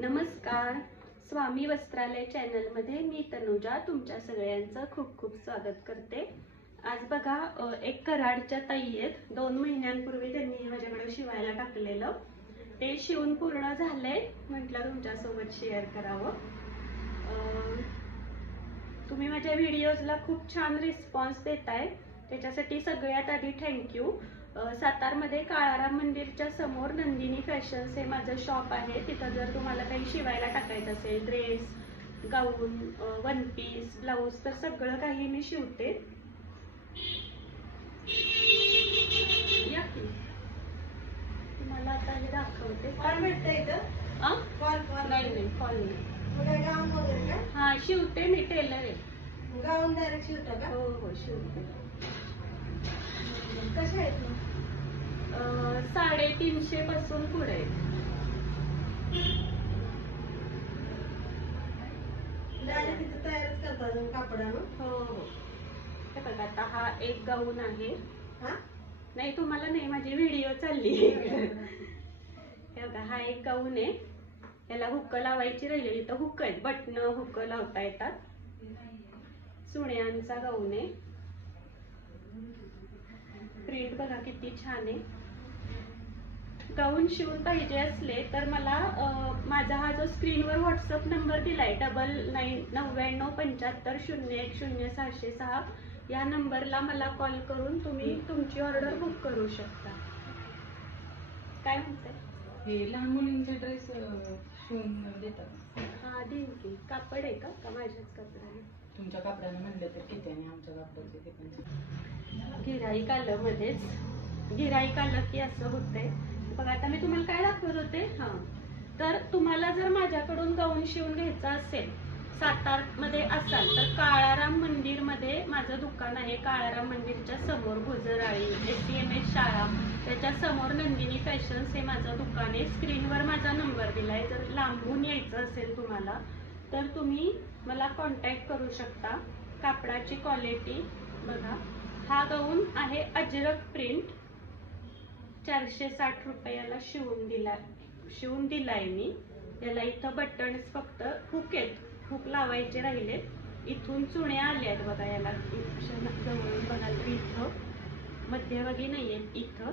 नमस्कार. स्वामी वस्त्रालय चॅनलमध्ये मी तनुजा तुमच्या सगळ्यांचं खूप खूप स्वागत करते. आज बघा एक कराडच्या ताई आहेत. दोन महिन्यांपूर्वी त्यांनी माझ्याकडे शिवायला टाकलेलं. ते शिवून पूर्ण झालंय म्हटलं तुमच्यासोबत शेअर करावं. तुम्ही माझ्या व्हिडिओजला खूप छान रिस्पॉन्स देताय. त्याच्यासाठी सगळ्यात आधी थँक्यू सातारमध्ये काळाराम मंदिरच्या समोर नंदिनी फॅशन्स हे माझं शॉप आहे. तिथं जर तुम्हाला काही शिवायला टाकायचं असेल dress gown one piece blouse तर सगळं काही मी शिवते. या की. तुम्हाला आता हे दाखवते. फॉल भेटतंय इथं? फॉल फॉल नाही नाही फॉल नाही. कुठे गाऊन वगैरे का? हा शिवते मी टेलर आहे. गाऊन डायरेक्ट शिवता का? हो हो शिवते. कशा आहेत साडेतीनशे पासून पुढे. आहे. डायरेक्ट तिथं तयारच करतात कापडानं? हो हो. हे बघा आता हा एक गाऊन आहे. हा? नाही तुम्हाला नाही माझी व्हिडिओ चालली. हे बघा हा एक गाऊन आहे. याला हुक्क लावायची राहिलेली. तर हुक्क आहेत बटन हुक्क लावता येतात. सुण्यांचा गाऊन आहे. प्रिंट बघा किती छान आहे. गाऊन शिवून पाहिजे असले तर मला माझा हा जो स्क्रीनवर व्हॉट्सअप नंबर दिलाय डबल नाईन नव्याण्णव पंच्याहत्तर शून्य एक शून्य सहाशे सहा या नंबरला मला कॉल करून तुम्ही तुमची ऑर्डर बुक करू शकता. काय म्हणताय? हे लहान मुलींचे ड्रेस शिवून देतात. हा देईन की. कापड आहे का? का माझ्याच कापड आहे तुमच्या कापडाने म्हणलं तर किती आणि आमच्या कापडाचे ते पण. गिराईक आलं मध्येच. गिराईक आलं की असं होतंय. बघा आता मी तुम्हाला काय दाखवत होते? हा. तर तुम्हाला जर माझ्याकडून गाऊन शिवून घ्यायचा असेल सातारमध्ये असाल तर काळाराम मंदिरमध्ये माझं दुकान आहे. काळाराम मंदिरच्या समोर भुजराळी एस टी एम एस शाळा त्याच्यासमोर नंदिनी फॅशन्स हे माझं दुकान आहे. स्क्रीनवर माझा नंबर दिला आहे जर लांबून यायचं असेल तुम्हाला तर तुम्ही मला कॉन्टॅक्ट करू शकता. कापडाची क्वालिटी बघा. हा गाऊन आहे अजरक प्रिंट चारशे साठ रुपयाला शिवून दिला. शिवून दिलाय मी. याला इथं बटन्स फक्त हुक आहेत. हुक लावायचे राहिलेत. इथून चुण्या आल्या आहेत बघा याला. जवळून बघाल तर इथं. मध्यभागी नाही आहेत इथं.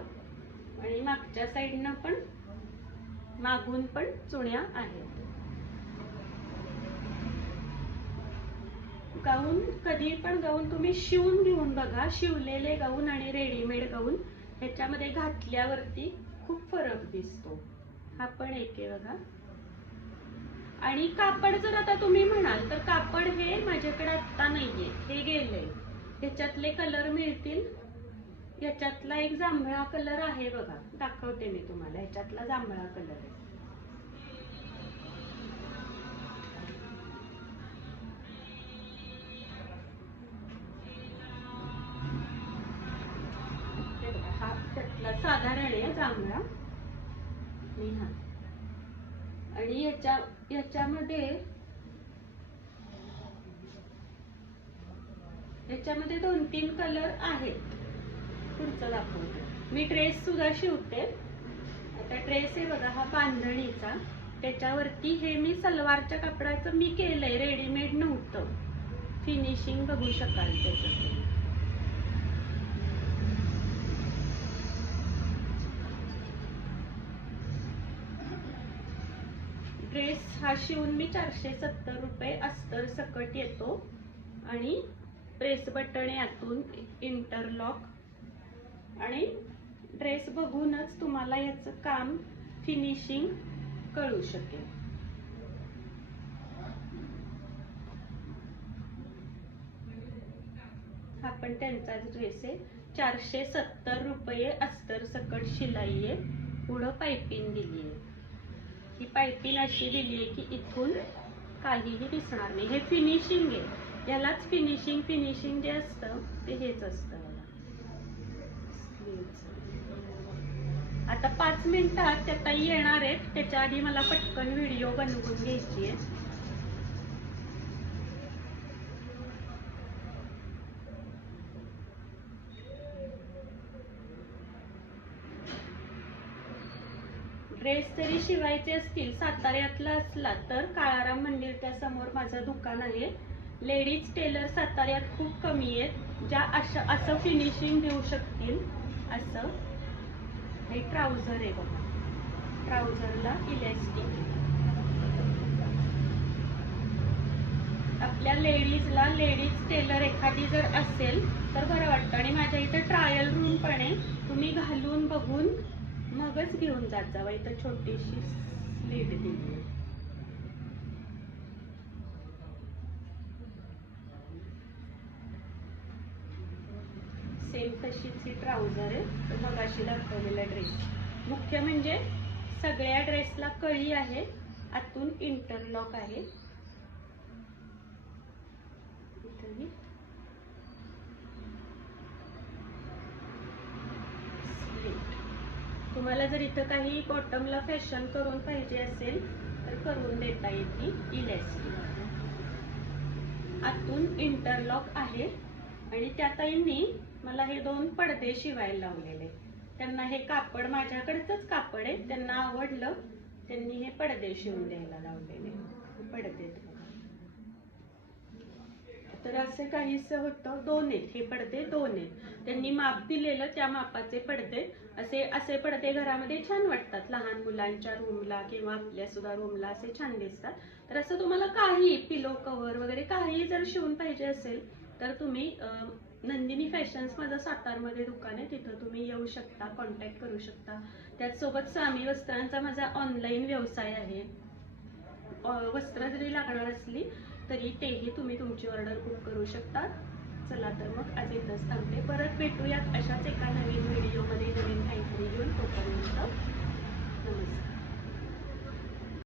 आणि मागच्या साईडनं पण मागून पण चुण्या आहेत. गाऊन कधी पण गाऊन तुम्ही शिवून घेऊन बघा. शिवलेले गाऊन आणि रेडीमेड गाऊन. ह्याच्यामध्ये घातल्यावरती खूप फरक दिसतो. हा पण एक आहे बघा. आणि कापड जर आता तुम्ही म्हणाल तर कापड हे माझ्याकडे आत्ता नाहीये हे गेले ह्याच्यातले कलर मिळतील. ह्याच्यातला एक जांभळा कलर आहे बघा. दाखवते मी तुम्हाला. ह्याच्यातला जांभळा कलर आहे. साधारण आहे जांभळा आणि हा. आणि याच्या याच्यामध्ये याच्यामध्ये दोन तीन कलर आहेत. पुढचं दाखवते. मी ड्रेस सुद्धा शिवते. आता ड्रेस आहे बघा हा बांधणीचा. त्याच्यावरती हे मी सलवारच्या कपड्याचं मी केलंय रेडीमेड नव्हतं. फिनिशिंग बघू शकाल त्याचं तुम्ही. ड्रेस हा शिवून मी चारशे सत्तर रुपये अस्तर सकट येतो. आणि प्रेस बटण यातून इंटरलॉक आणि ड्रेस बघूनच तुम्हाला याचं काम फिनिशिंग कळू शकेल. हा पण त्यांचा ड्रेस आहे. चारशे सत्तर रुपये अस्तर सकट शिलाई आहे पुढं पायपिंग दिली आहे ही पायपिंग अशी दिली आहे की इथून काहीही दिसणार नाही. हे फिनिशिंग आहे. यालाच फिनिशिंग फिनिशिंग जे असतं ते हेच असतं आता पाच मिनिटात त्या ताई येणार आहेत. त्याच्या आधी मला पटकन व्हिडिओ बनवून घ्यायची आहे. ड्रेस जरी शिवायचे असतील साताऱ्यातला असला तर काळाराम मंदिरच्या समोर माझं दुकान आहे. लेडीज टेलर साताऱ्यात खूप कमी आहेत ज्या अशा असं फिनिशिंग देऊ शकतील. असं. हे ट्राउझर आहे बघा. ट्राउझरला इलेस्टिक आपल्या लेडीजला लेडीज टेलर एखादी जर असेल तर बरं वाटतं. आणि माझ्या इथं ट्रायल रूम पण आहे. तुम्ही घालून बघून मगच घेऊन जात जावा. इथं छोटीशी स्लीट दिली. आहे सेम तशीच ही ट्राउझर आहे. तो मगाशी दाखवलेला ड्रेस मुख्य म्हणजे सगळ्या ड्रेसला कळी आहे. आतून इंटरलॉक आहे. इथंही स्लीट तुम्हाला जर इथं काही बॉटमला फॅशन करून पाहिजे असेल तर करून देता येते इलॅस्टिक आतून इंटरलॉक आहे आणि त्या ताईंनी मला हे दोन पडदे शिवायला लावलेले. त्यांना हे कापड माझ्याकडचंच कापड आहे त्यांना आवडलं त्यांनी हे पडदे शिवून द्यायला लावलेले. पडदे. तर असं काहीसं होतं दोन आहेत हे पडदे दोन आहेत. त्यांनी माप दिलेलं त्या मापाचे पडदे. असे असे पडदे घरामध्ये छान वाटतात. लहान मुलांच्या रूमला किंवा आपल्या सुद्धा रूमला असे छान दिसतात. तर असं तुम्हाला काही पिलो कव्हर वगैरे काही जर शिवून पाहिजे असेल तर तुम्ही नंदिनी फॅशन्स माझं सातारमध्ये दुकान आहे. तिथं तुम्ही येऊ शकता कॉन्टॅक्ट करू शकता. त्याचसोबत स्वामी वस्त्रांचा माझा ऑनलाईन व्यवसाय आहे. वस्त्र जरी लागणार असली तरी तेही तुम्ही तुमची ऑर्डर बुक करू शकता चला तर मग आज इथंच थांबते. परत भेटूयात अशाच एका नवीन व्हिडिओमध्ये नवीन काहीतरी घेऊन तोपर्यंत. नमस्कार.